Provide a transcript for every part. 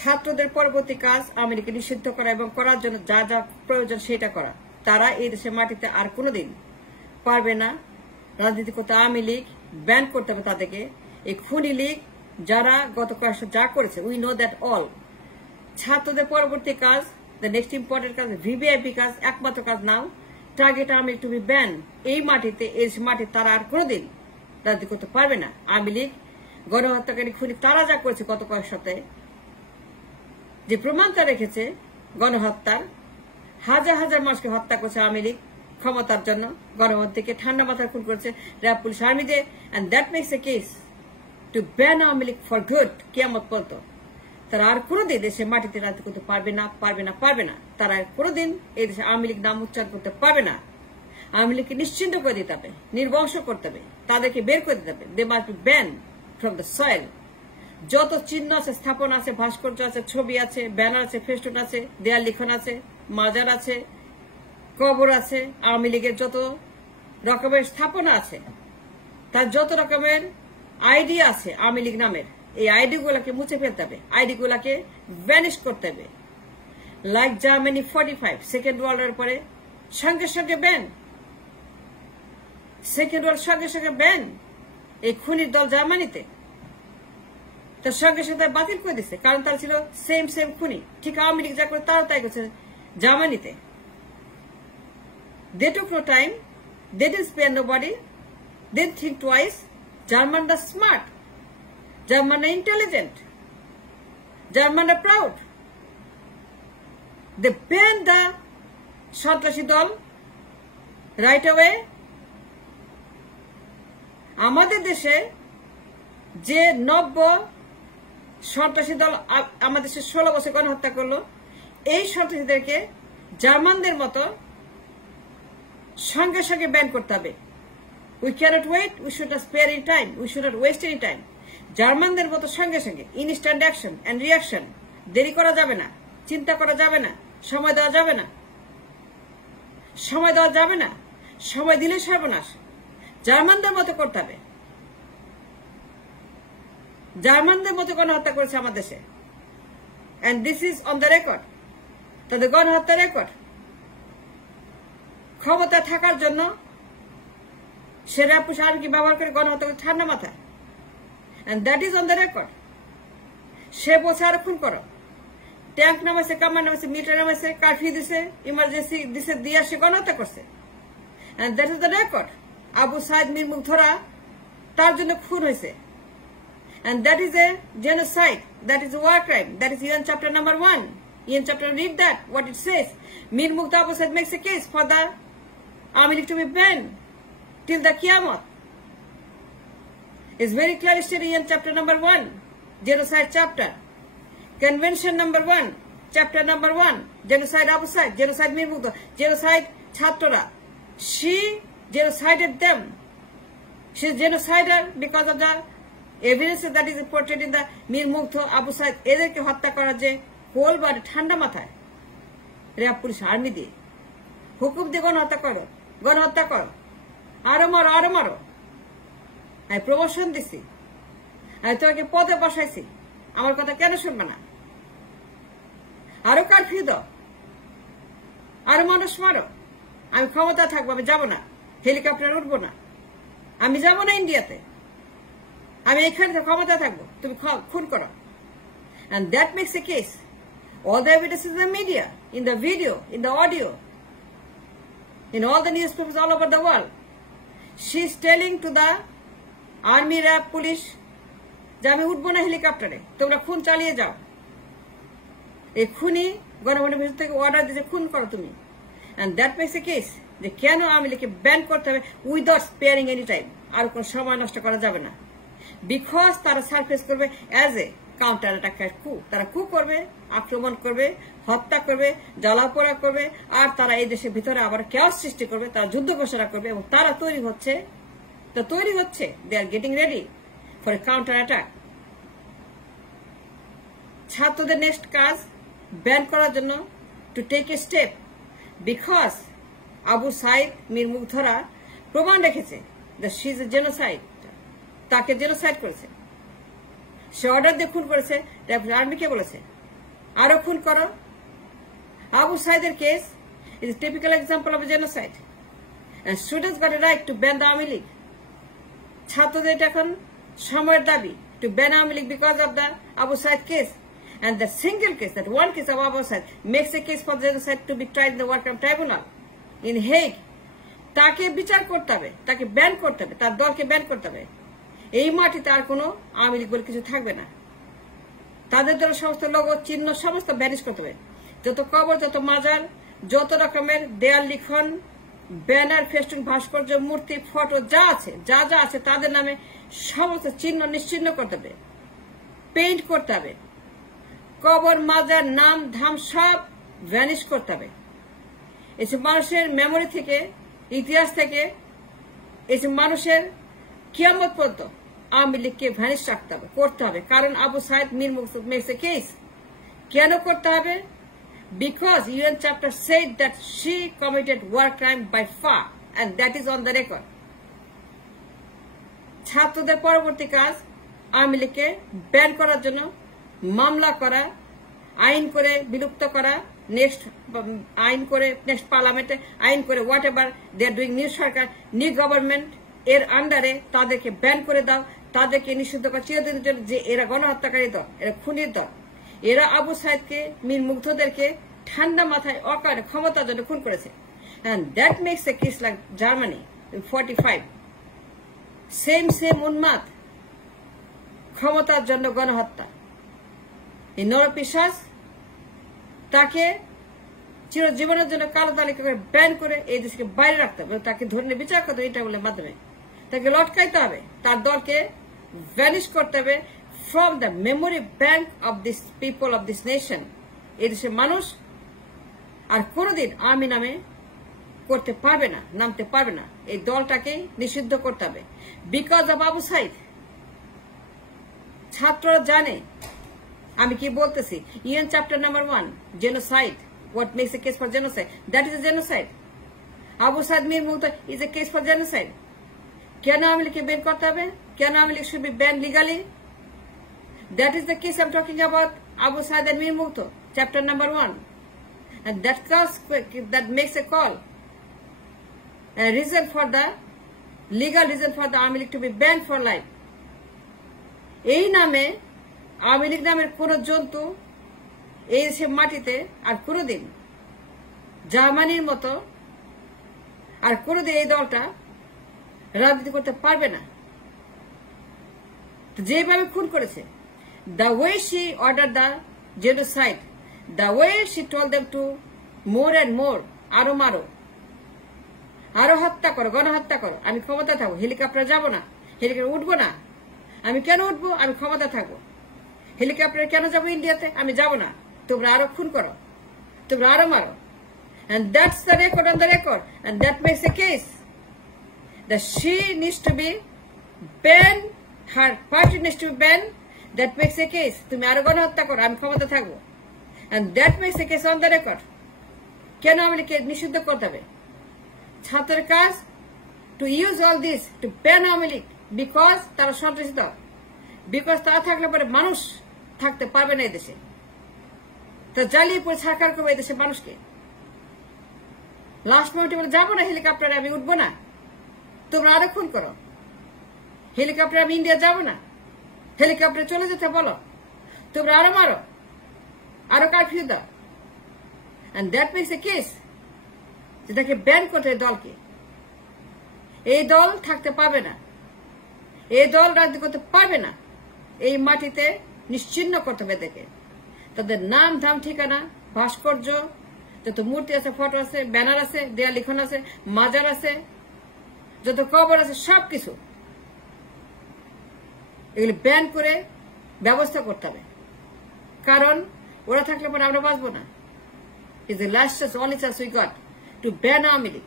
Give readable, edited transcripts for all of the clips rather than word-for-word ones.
ছাত্রদের পরবর্তী কাজ আওয়ামী লীগকে নিষিদ্ধ করা এবং করার জন্য যা যা প্রয়োজন সেটা করা। তারা এই দেশের মাটিতে আর কোনোদিন পারবে না রাজনীতি করতে। আওয়ামী লীগ ব্যান করতে হবে তাদেরকে। এই খুনি লীগ যারা গত কয়েকশো যা করেছে, উই নো দ্যাট অল। ছাত্রদের পরবর্তী কাজ, দ্য নেক্সট ইম্পর্টেন্ট কাজ, ভিভিআইপি কাজ, একমাত্র কাজ now target Awami League to be ban. এই মাটিতে এই মাটিতে তারা আর কোনোদিন রাজনীতি করতে পারবে না। আওয়ামী লীগ গণহত্যাকারী খুনি তারা যা করেছে গত কয়েক সপ্তাহে, যে প্রমাণটা রেখেছে গণহত্যার, হাজার হাজার মানুষকে হত্যা করেছে আওয়ামী লীগ ক্ষমতার জন্য, গণহত্যাকে ঠান্ডা মাথায় খুন করেছে র্যাব, পুলিশ, আর্মি দিয়ে, and that makes a case to ban Awami League for good. কিয়ামত পর্যন্ত তারা আর কোনোদিন দেশে মাটিতে রাজনীতি করতে পারবে না, পারবে না, পারবে না। তারা কোনোদিন এই দেশে আওয়ামী লীগ নাম উচ্চারণ করতে পারবে না। আওয়ামী লীগকে নিশ্চিন্ত করে দিতে হবে, নির্বংশ করতে হবে, তাদেরকে বের করে দিতে হবে। They must be ban from the soil. যত চিহ্ন আছে, স্থাপনা আছে, ভাস্কর্য আছে, ছবি আছে, ব্যানার আছে, ফেস্টুন আছে, দেয়াল লিখন আছে, মাজার আছে, কবর আছে, আওয়ামী লীগের যত রকমের স্থাপনা আছে, তার যত রকমের আইডি আছে আওয়ামী লীগ নামের, এই আইডি গুলাকে মুছে ফেলতে হবে, আইডি গুলাকে ভ্যানিশ করতে হবে। Like Germany 45 second world war পরে সঙ্গে সঙ্গে ব্যান, সেকেন্ড ওয়ার্ল্ড সঙ্গে সঙ্গে ব্যান। এই খুনির দল জার্মানিতে তার সঙ্গে সঙ্গে বাতিল করে দিচ্ছে, কারণ তারা ছিল সেম সেম খুনি। ঠিক আওয়ামী লীগ যা করে তারা তাই করছে জার্মানিতে। They took no time, they didn't spare nobody, they didn't think twice. German are smart, German are intelligent, German are proud. They banned the সন্ত্রাসী দল right away. আমাদের দেশে যে নব্য সন্ত্রাসী দল আমাদের দেশে 16 বছর গণহত্যা করলো, এই সন্ত্রাসীদেরকে জার্মানদের মতো সঙ্গে সঙ্গে ব্যান করতে হবে। We can't wait, we should not spare any time, we should not waste any time. জার্মানদের মতো সঙ্গে সঙ্গে ইনস্ট্যান্ট অ্যাকশন এন্ড রিয়াকশন। দেরি করা যাবে না, চিন্তা করা যাবে না, সময় দেওয়া যাবে না, সময় দেওয়া যাবে না। সময় দিলে সর্বনাশ। জার্মানদের মতো করতে হবে। জার্মানদের মতো গণহত্যা করেছে আমার দেশে, and this is on the record. তাদের গণহত্যা রেকর্ড। ক্ষমতা থাকার জন্য সে র্যাব পুলিশ আর্মিকে ব্যবহার করে গণহত্যা করে ঠান্ডা মাথায়, and that is on the record. সে বসে আর খুন করো, ট্যাঙ্ক নামাইছে, কামান নামাইছে, মিটার নামাইছে, কারফিউ দিছে, ইমার্জেন্সি দিছে, দিয়ে সে গণহত্যা করছে, and that is the record. Abu Sayeed Mir মুগ্ধরা তার জন্য খুন হয়েছে, and that is a genocide, that is a war crime, that is UN chapter number 1. UN chapter, read that, what it says. Mir Mukta Abu Said makes a case for the Aওয়ামী League to be banned till the Qiyamah. It's very clearly stated in UN chapter number 1, genocide chapter. Convention number 1, chapter number 1, genocide Abu Said, genocide Mir Mukta, genocide Chhatrara. She genocided them. She's genocider because of the evidence that is portrayed in the Mir Mukta, Abu Said. এদেরকে হত্যা করার যে whole বাড়ি ঠান্ডা মাথায় RAB police army দিয়ে হুকুম দিয়ে গণহত্যা করো, গণহত্যা করো, আরো মারো, আরো মারো। আমি প্রমোশন দিছি, আমি তোমাকে পদে বসাইছি, আমার কথা কেন শুনবে না? আরো কারফিউ দাও, আরো মানুষ মারো। আমি ক্ষমতা থাকবো, আমি যাবো না, হেলিকপ্টারে উঠবো না, আমি যাবো না ইন্ডিয়াতে, আমি এখানে ক্ষমতা থাকবো, তুমি খুন করো। And that makes a case. All the evidence is in the media, in the video, in the audio, in all the newspapers all over the world. She's telling to the army, rap, police, যে আমি উঠবো না হেলিকপ্টারে, তোমরা খুন চালিয়ে যাও। এই খুনি গণভবনের ভিতর থেকে অর্ডার দিয়েছে, খুন করো তুমি। And that makes a case যে কেন আওয়ামী লীগকে ব্যান করতে হবে উইদাউট স্পেয়ারিং এনি টাইম। আর কোন সময় নষ্ট করা যাবে না। বিকজ তারা সারফেস করবে অ্যাজ এ কাউন্টার অ্যাটাক কু। তারা কু করবে, আক্রমণ করবে, হত্যা করবে, জ্বালাপোড়া করবে, আর তারা এই দেশের ভিতরে আবার কেওয়াস সৃষ্টি করবে, তারা যুদ্ধ ঘোষণা করবে, এবং তারা তৈরি হচ্ছে, they are getting ready for a counter attack. ছাত্রদের নেক্সট কাজ ব্যান করার জন্য to take a step, because Abu Sayeed Mir মুগ্ধরা প্রমাণ রেখেছে that she is a genocide. তাকে জেনোসাইড করেছে, সে অর্ডার দিয়ে খুন করেছে, আর্মিকে বলেছে আরো খুন করো। আবু সাইদের case is a typical example of a genocide. And students got a right to ban the Army League. ছাত্রদের এখন সময়ের দাবি to ban Army League because of the Abu Said case. And the single case, that one case of Abu Said, makes a case for genocide to be tried in the War Crime Tribunal in Hague. তাকে বিচার করতে হবে, তাকে ban করতে হবে, তার দলকে ban করতে হবে। এই মাটিতে আর কোনো আওয়ামী লীগ বলে কিছু থাকবে না। তাদের দলের সমস্ত লোগো চিহ্ন সমস্ত ব্যানিশ করতে হবে। যত কবর, যত মাজার, যত রকমের দেয়াল লিখন, ব্যানার, ফেস্টুন, ভাস্কর্য, মূর্তি, ফটো যা আছে তাদের নামে সমস্ত চিহ্ন নিশ্চিহ্ন করতে হবে, পেইন্ট করতে হবে। কবর, মাজার, নাম ধাম সব ভ্যানিশ করতে হবে। এসব মানুষের মেমোরি থেকে, ইতিহাস থেকে, এসব মানুষের কিয়ামত পর্যন্ত আওয়ামী লীগকে ভ্যানিশ রাখতে হবে, করতে হবে। কারণ আবু সাইদ মীর মুকতাদ মেক্স এ কেস। কেন করতে হবে? Because UN chapter said that she committed war crime by far, and that is on the record. ছাত্রদের পরবর্তী কাজ আওয়ামী লীগকে ব্যান করার জন্য মামলা করা, আইন করে বিলুপ্ত করা, নেক্সট আইন করে, নেক্সট পার্লামেন্টে আইন করে, whatever they are doing, new সরকার, নিউ গভর্নমেন্ট এর আন্ডারে তাদেরকে ব্যান করে দাও, তাদেরকে নিষিদ্ধ করা চিরদিনের জন্য। যে এরা গণহত্যাকারী দল, এরা খুনির দল, এরা আবু সাইদকে, মীর মুগ্ধদেরকে ঠান্ডা মাথায় অকারণে ক্ষমতার জন্য খুন করেছে। And that makes a case like Germany in 45. Same উন্মাদ, ক্ষমতার জন্য গণহত্যা। এই নরপিশাচ তাকে চিরজীবনের জন্য কালো তালিকা করে ব্যান করে এই দেশকে বাইরে রাখতে হবে, তাকে ধরে বিচার করতে হবে ইন্টারপোলের মাধ্যমে, তাকে লটকাইতে হবে, তার দলকে ভ্যানিশ করতে হবে from the memory bank of this people of this nation. এই দেশের মানুষ আর কোনোদিন আর্মি নামে করতে পারবে না, নামতে পারবে না। এই দলটাকে নিষিদ্ধ করতে হবে বিকজ অফ আবু সাইদ। ছাত্ররা জানে আমি কি বলতেছি। UN chapter number 1, genocide, what makes a case for genocide, that is a genocide. Abu Sayeed Mir Mugdho is a case for genocide. কেন আওয়ামী লীগকে বের করতে হবে? কেন Awami League should be ban legally? That is the case I'm talking about, Abu Said and Mir Mukto, chapter number 1. And that makes a call, a reason for the, legal reason for the Army League to be banned for life. এই নামে আওয়ামী লীগ নামের কোন জন্তু এই সে মাটিতে আর কোনদিন জার্মানির মতো আর কোনদিন এই দলটা রাজনীতি করতে পারবে না। যেভাবে খুন করেছে, the way she ordered the genocide, the way she told them to more and more, আরো মারো, আরো হত্যা করো, গণহত্যা করো, আমি ক্ষমতা থাকবো, হেলিকপ্টার যাবো না, হেলিকপ্টার উঠবো না। আমি কেন উঠবো? আমি ক্ষমতা থাকবো। হেলিকপ্টারে কেন যাবো ইন্ডিয়াতে? আমি যাবো না। তোমরা আরো খুন করো, তোমরা আরো মারো। And that's the record on the record, and that makes a case that she needs to be banned, her party needs to be banned. That makes a case. তুমি আরো গণহত্যা করো, আমি ক্ষমতা থাকবো। And that makes a case on the record. কেন আওয়ামী নিষিদ্ধ করতে হবে? ছাত্রের কাজ to use all this to ban Awami League because তারা সন্ত্রাসী দল, because তারা থাকলে পরে মানুষ থাকতে পারবে না এদেশে। তা জ্বালিয়ে পরে সরকার করবে এদেশের মানুষকে। লাস্ট মোমেন্টে বলে যাবো না হেলিকপ্টারে, আমি উঠবো না, তোমরা আরো খুন করো। হেলিকপ্টারে আমি ইন্ডিয়া যাবো না, হেলিকপ্টারে চলে যেতে বলো, তোমরা আরো মারো, আরো কারফিউ দাও। And that makes a case যেটাকে ব্যান করতে দলকে। এই দল থাকতে পারবে না, এই দল রাজনীতি করতে পারবে না। এই মাটিতে নিশ্চিহ্ন করতে হবে দেখে। তাদের নাম ধাম ঠিকানা, ভাস্কর্য, যত মূর্তি আছে, ফটো আছে, ব্যানার আছে, দেয়াল লিখন আছে, মাজার আছে, যত কবর আছে, সবকিছু এগুলি ব্যান করে ব্যবস্থা করতে হবে। কারণ ওরা থাকলে পরে আমরা বাঁচবো না। Is the last chance, only chance we got to ban Awami League.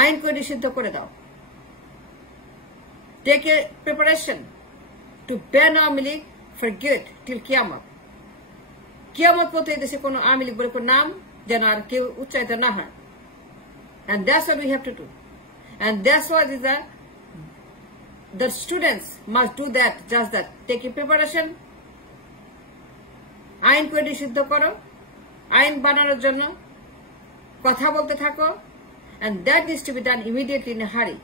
আইন করে নিষিদ্ধ করে দাও। Take a preparation to ban Awami League for good till কিয়ামত। কিয়ামত পর্যন্ত এই দেশে কোনো আওয়ামী লীগ বলে কোনো নাম যেন আর কেউ উচ্চারিত না হয়। And that's what we have to do. And that's what is the students must do that, just that. Take a preparation আইন পরিশুদ্ধ করো, আইন বানানোর জন্য কথা বলতে থাকো, and that needs to be done immediately in a hurry.